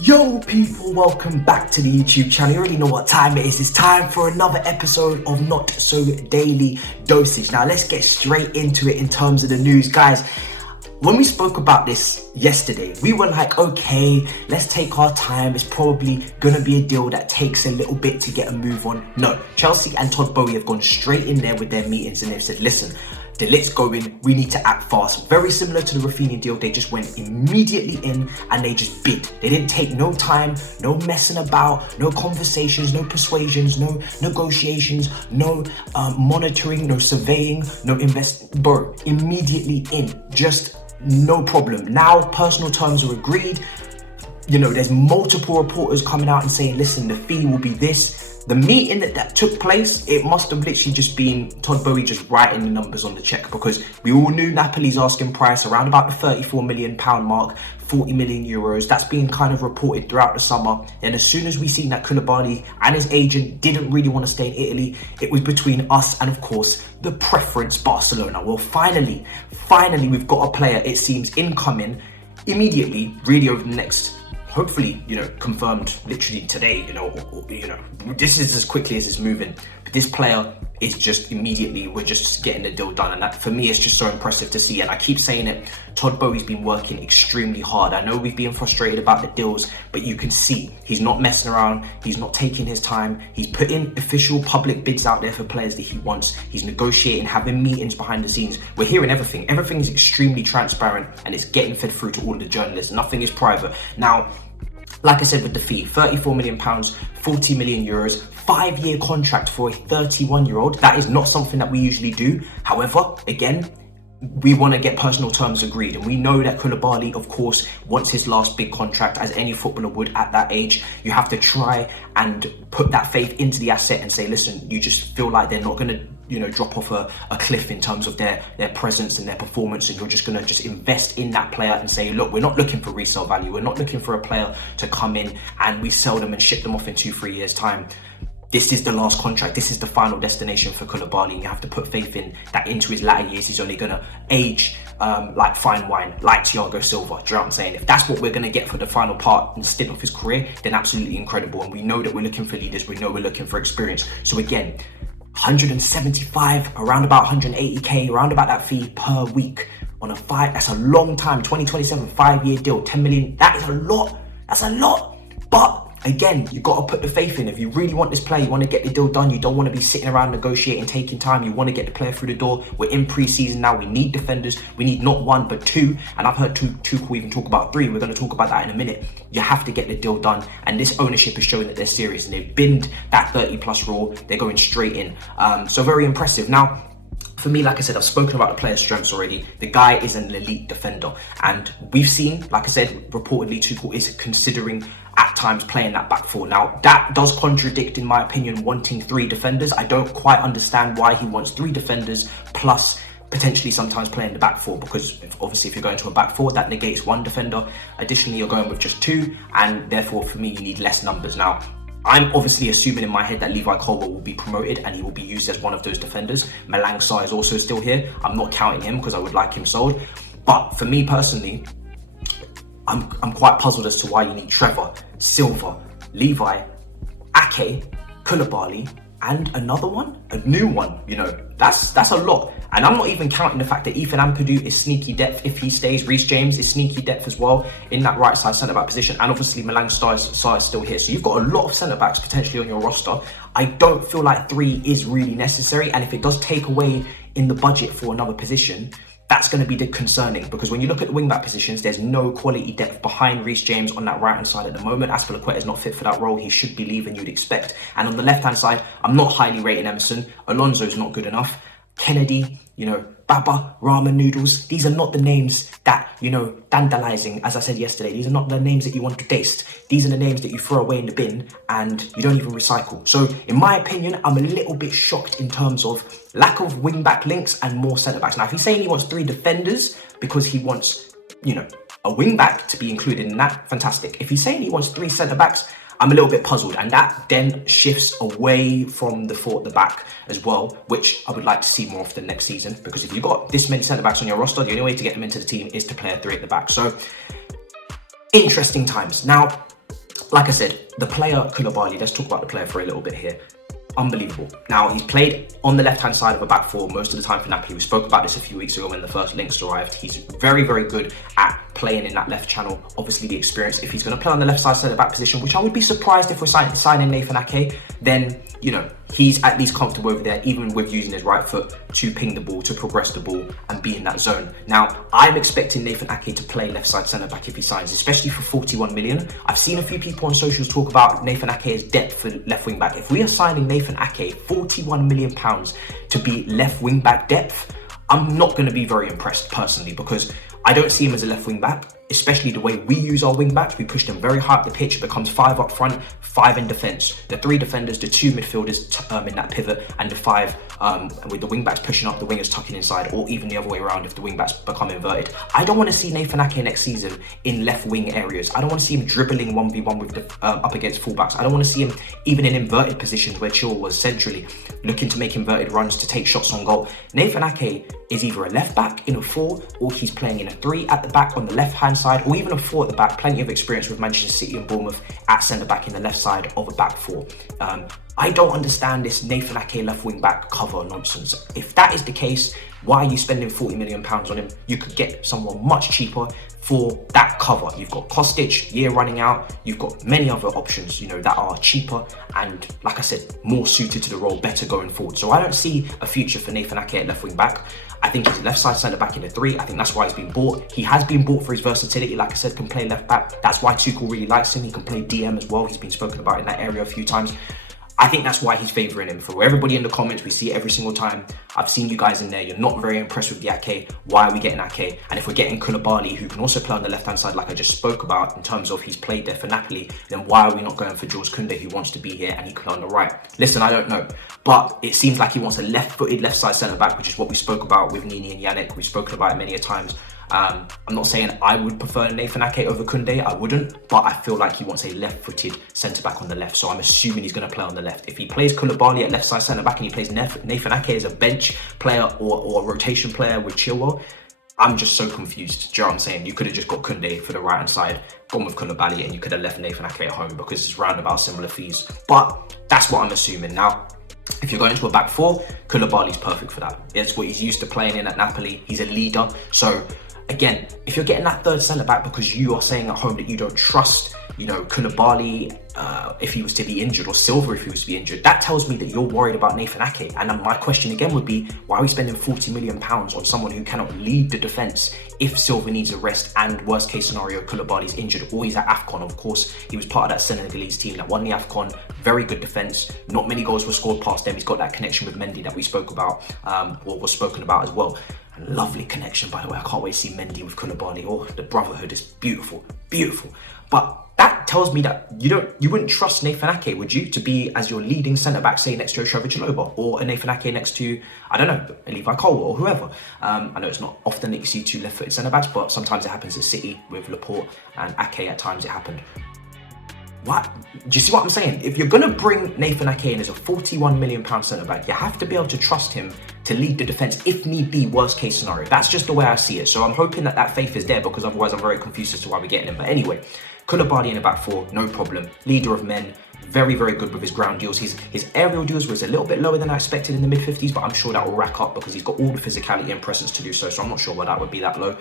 Yo people, welcome back to the YouTube channel. You already know what time it is. It's time for another episode of Not So Daily Dosage. Now let's get straight into it in terms of the news. Guys, when we spoke about this yesterday, we were like, okay, let's take our time. It's probably gonna be a deal that takes a little bit to get a move on. No, Chelsea and Todd Boehly have gone straight in there with their meetings and they've said, listen, the lit's going, we need to act fast. Very similar to the Rafinha deal, they just went immediately in and they just bid. They didn't take no time, no messing about, no conversations, no persuasions, no negotiations, no monitoring, no surveying, no bro, immediately in, just no problem. Now personal terms are agreed. You know, there's multiple reporters coming out and saying, listen, the fee will be this. The meeting that took place, it must have literally just been Todd Boehly just writing the numbers on the check, because we all knew Napoli's asking price around about the £34 million mark, 40 million euros. That's been kind of reported throughout the summer. And as soon as we seen that Koulibaly and his agent didn't really want to stay in Italy, it was between us and, of course, the preference Barcelona. Well, finally, we've got a player, it seems, incoming immediately, really over the next, hopefully, confirmed literally today, this is as quickly as it's moving. But this player is just immediately, we're just getting the deal done. And that, for me, is just so impressive to see. And I keep saying it, Todd Boehly's been working extremely hard. I know we've been frustrated about the deals, but you can see he's not messing around. He's not taking his time. He's putting official public bids out there for players that he wants. He's negotiating, having meetings behind the scenes. We're hearing everything. Everything is extremely transparent and it's getting fed through to all the journalists. Nothing is private. Now, like I said with the fee, £34 million, 40 million euros, 5-year contract for a 31-year-old. That is not something that we usually do. However, again, we want to get personal terms agreed. And we know that Koulibaly, of course, wants his last big contract, as any footballer would at that age. You have to try and put that faith into the asset and say, listen, you just feel like they're not going to drop off a cliff in terms of their presence and their performance, and you're just going to just invest in that player and say, look, we're not looking for resale value. We're not looking for a player to come in and we sell them and ship them off in 2-3 years time. This is the last contract. This is the final destination for Koulibaly. You have to put faith in that into his latter years. He's only going to age like fine wine, like Thiago Silva. Do you know what I'm saying? If that's what we're going to get for the final part and stint of his career, then absolutely incredible. And we know that we're looking for leaders. We know we're looking for experience. So again, 175, around about 180k, around about that fee per week on a that's a long time. 2027, 5-year deal, 10 million. That is a lot. That's a lot. But again, you got to put the faith in. If you really want this player, you want to get the deal done. You don't want to be sitting around negotiating, taking time. You want to get the player through the door. We're in pre-season now. We need defenders. We need not one, but two. And I've heard Tuchel even talk about 3. We're going to talk about that in a minute. You have to get the deal done. And this ownership is showing that they're serious. And they've binned that 30+ rule. They're going straight in. So very impressive. Now, for me, like I said, I've spoken about the player's strengths already. The guy is an elite defender. And we've seen, like I said, reportedly Tuchel is considering at times playing that back four. Now, that does contradict, in my opinion, wanting 3 defenders. I don't quite understand why he wants 3 defenders plus potentially sometimes playing the back 4, because obviously if you're going to a back 4, that negates 1 defender. Additionally, you're going with just 2, and therefore for me, you need less numbers. Now, I'm obviously assuming in my head that Levi Colwill will be promoted and he will be used as one of those defenders. Malang Sarr is also still here. I'm not counting him because I would like him sold. But for me personally, I'm quite puzzled as to why you need Trevor, Silva, Levi, Ake, Koulibaly, and another one, a new one. That's a lot. And I'm not even counting the fact that Ethan Ampadu is sneaky depth if he stays. Reece James is sneaky depth as well in that right side centre back position. And obviously Malang Sarr is still here. So you've got a lot of centre backs potentially on your roster. I don't feel like 3 is really necessary. And if it does take away in the budget for another position, that's going to be concerning, because when you look at the wing-back positions, there's no quality depth behind Reece James on that right-hand side at the moment. Aspilicueta is not fit for that role. He should be leaving, you'd expect. And on the left-hand side, I'm not highly rating Emerson. Alonso's not good enough. Kennedy, Baba, ramen noodles. These are not the names that, tantalizing, as I said yesterday. These are not the names that you want to taste. These are the names that you throw away in the bin and you don't even recycle. So in my opinion, I'm a little bit shocked in terms of lack of wing-back links and more centre-backs. Now, if he's saying he wants 3 defenders because he wants, a wing-back to be included in that, fantastic. If he's saying he wants 3 centre-backs, I'm a little bit puzzled, and that then shifts away from the 4 at the back as well, which I would like to see more often next season, because if you've got this many centre-backs on your roster, the only way to get them into the team is to play a 3 at the back. So, interesting times. Now, like I said, the player Koulibaly, let's talk about the player for a little bit here. Unbelievable. Now, he's played on the left-hand side of a back four most of the time for Napoli. We spoke about this a few weeks ago when the first links arrived. He's very, very good at playing in that left channel. Obviously, the experience, if he's going to play on the left side centre-back position, which I would be surprised if we're signing Nathan Ake, then, you know, he's at least comfortable over there, even with using his right foot to ping the ball, to progress the ball and be in that zone. Now, I'm expecting Nathan Ake to play left side centre back if he signs, especially for 41 million. I've seen a few people on socials talk about Nathan Ake's depth for left wing back. If we are signing Nathan Ake, 41 million pounds to be left wing back depth, I'm not going to be very impressed personally, because I don't see him as a left wing back, especially the way we use our wing backs. We push them very high up the pitch. It becomes 5 up front, 5 in defence. The 3 defenders, the 2 midfielders in that pivot, and the 5 with the wing backs pushing up, the wingers tucking inside, or even the other way around if the wing backs become inverted. I don't want to see Nathan Ake next season in left wing areas. I don't want to see him dribbling 1v1 with the up against fullbacks. I don't want to see him even in inverted positions where Chilwell was centrally looking to make inverted runs to take shots on goal. Nathan Ake is either a left back in a 4, or he's playing in a 3 at the back on the left hand side, or even a 4 at the back. Plenty of experience with Manchester City and Bournemouth at centre back in the left side of a back 4. I don't understand this Nathan Ake left wing back cover nonsense. If that is the case, why are you spending 40 million pounds on him? You could get someone much cheaper for that cover. You've got Kostic, year running out. You've got many other options, you know, that are cheaper and, like I said, more suited to the role, better going forward. So I don't see a future for Nathan Ake at left wing back. I think he's a left side centre back in a 3. I think that's why he's been bought. He has been bought for his versatility. Like I said, can play left back. That's why Tuchel really likes him. He can play DM as well. He's been spoken about in that area a few times. I think that's why he's favouring him. For everybody in the comments, we see it every single time. I've seen you guys in there. You're not very impressed with the Ake. Why are we getting Ake? And if we're getting Koulibaly, who can also play on the left-hand side, like I just spoke about, in terms of he's played there for Napoli, then why are we not going for Jules Koundé, who wants to be here and he can play on the right? Listen, I don't know. But it seems like he wants a left-footed left-side centre-back, which is what we spoke about with Nini and Yannick. We've spoken about it many a times. I'm not saying I would prefer Nathan Ake over Koundé, I wouldn't, but I feel like he wants a left-footed centre-back on the left, so I'm assuming he's going to play on the left. If he plays Koulibaly at left-side centre-back and he plays Nathan Ake as a bench player or a rotation player with Chilwell, I'm just so confused. Do you know what I'm saying? You could have just got Koundé for the right-hand side, gone with Koulibaly, and you could have left Nathan Ake at home because it's round about similar fees. But that's what I'm assuming. Now, if you're going to a back 4, Koulibaly's perfect for that. It's what he's used to playing in at Napoli. He's a leader, so again, if you're getting that third centre-back because you are saying at home that you don't trust, you know, Koulibaly if he was to be injured, or Silva if he was to be injured, that tells me that you're worried about Nathan Ake. And my question again would be, why are we spending 40 million pounds on someone who cannot lead the defence if Silva needs a rest and worst case scenario, Koulibaly's injured, or he's at AFCON? Of course, he was part of that Senegalese team that won the AFCON. Very good defence. Not many goals were scored past them. He's got that connection with Mendy that we spoke about, or was spoken about as well. And lovely connection, by the way. I can't wait to see Mendy with Koulibaly. Oh, the brotherhood is beautiful, beautiful. But that tells me that you wouldn't trust Nathan Ake, would you, to be as your leading centre-back, say, next to a Trevor Chalobah, or a Nathan Ake next to, I don't know, a Levi Colwill or whoever. I know it's not often that you see 2 left-footed centre-backs, but sometimes it happens at City with Laporte, and Ake at times it happened. What? Do you see what I'm saying? If you're going to bring Nathan Ake in as a 41 million pound centre-back, you have to be able to trust him to lead the defence if need be, worst case scenario. That's just the way I see it. So I'm hoping that that faith is there, because otherwise I'm very confused as to why we're getting him. But anyway, Koulibaly in the back 4, no problem. Leader of men, very, very good with his ground deals. His aerial deals was a little bit lower than I expected in the mid-50s, but I'm sure that will rack up because he's got all the physicality and presence to do so. So I'm not sure why that would be that low.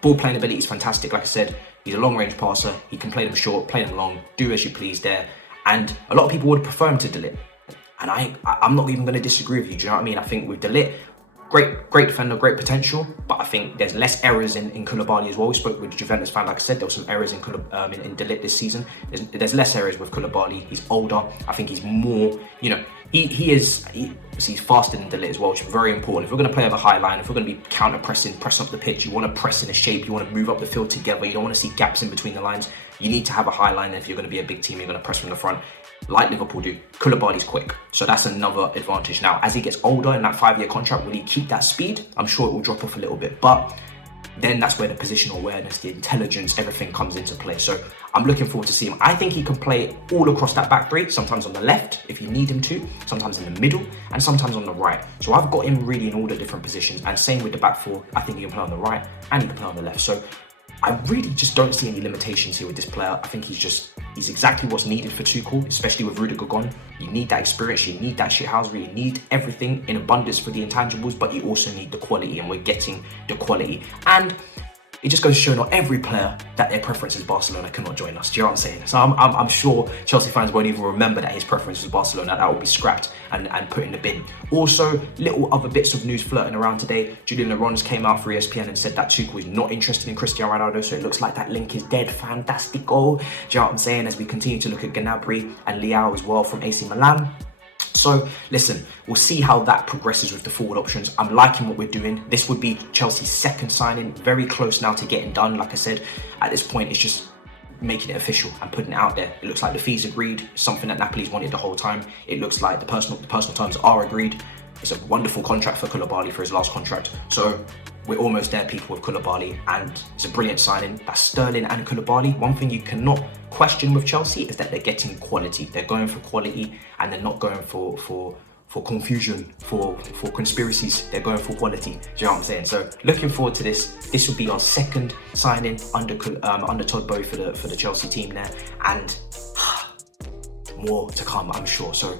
Ball playing ability is fantastic. Like I said, he's a long-range passer. He can play them short, play them long, do as you please there. And a lot of people would prefer him to De Ligt. And I'm not even going to disagree with you. Do you know what I mean? I think with De Ligt, great defender, great potential, but I think there's less errors in Koulibaly as well. We spoke with Juventus fan, like I said, there were some errors in De Ligt this season. There's less errors with Koulibaly. He's older. I think he's more, you know, he's faster than De Ligt as well, which is very important. If we're going to play over high line, if we're going to be counter pressing, press up the pitch, you want to press in a shape, you want to move up the field together, you don't want to see gaps in between the lines. You need to have a high line, and if you're going to be a big team, you're going to press from the front, like Liverpool do. Koulibaly's quick, so that's another advantage. Now, as he gets older in that 5-year contract, will he keep that speed? I'm sure it will drop off a little bit, but then that's where the positional awareness, the intelligence, everything comes into play. So I'm looking forward to seeing him. I think he can play all across that back 3, sometimes on the left if you need him to, sometimes in the middle, and sometimes on the right. So I've got him really in all the different positions, and same with the back 4. I think he can play on the right and he can play on the left. So I really just don't see any limitations here with this player. I think he's just He's exactly what's needed for Tuchel, especially with Rudiger gone. You need that experience, you need that shithousery, you need everything in abundance for the intangibles, but you also need the quality, and we're getting the quality. And it just goes to show not every player that their preference is Barcelona cannot join us. Do you know what I'm saying? So I'm sure Chelsea fans won't even remember that his preference was Barcelona. That will be scrapped and put in the bin. Also, little other bits of news flirting around today. Julian Laurens came out for ESPN and said that Tuchel is not interested in Cristiano Ronaldo, so it looks like that link is dead. Fantastico. Do you know what I'm saying? As we continue to look at Gnabry and Leao as well from AC Milan. So listen, we'll see how that progresses with the forward options. I'm liking what we're doing. This would be Chelsea's second signing, very close now to getting done. Like I said, at this point, it's just making it official and putting it out there. It looks like the fees agreed, something that Napoli's wanted the whole time. It looks like the personal terms are agreed. It's a wonderful contract for Koulibaly for his last contract. So we're almost there, people, with Koulibaly, and it's a brilliant signing. That's Sterling and Koulibaly. One thing you cannot question with Chelsea is that they're getting quality. They're going for quality, and they're not going for confusion, for conspiracies. They're going for quality. Do you know what I'm saying? So looking forward to this. This will be our second signing under Todd Boehly for the Chelsea team there, and more to come, I'm sure. So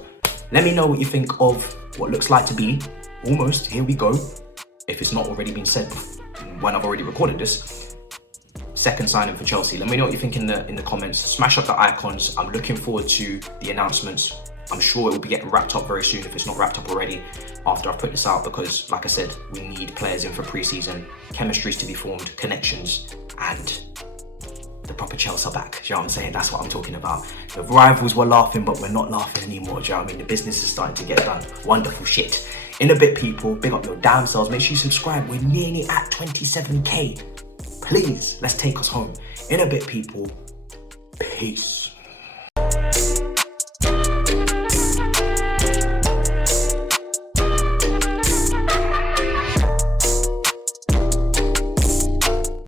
let me know what you think of what looks like to be almost, here we go, if it's not already been said when I've already recorded this, second signing for Chelsea. Let me know what you think in the comments. Smash up the icons. I'm looking forward to the announcements. I'm sure it will be getting wrapped up very soon if it's not wrapped up already after I've put this out, because like I said, we need players in for pre-season, chemistries to be formed, connections, and the proper Chelsea are back. Do you know what I'm saying? That's what I'm talking about. The rivals were laughing, but we're not laughing anymore. Do you know what I mean? The business is starting to get done. Wonderful shit. In a bit, people, big up your damn selves. Make sure you subscribe. We're nearly at 27k. Please, let's take us home. In a bit, people. Peace.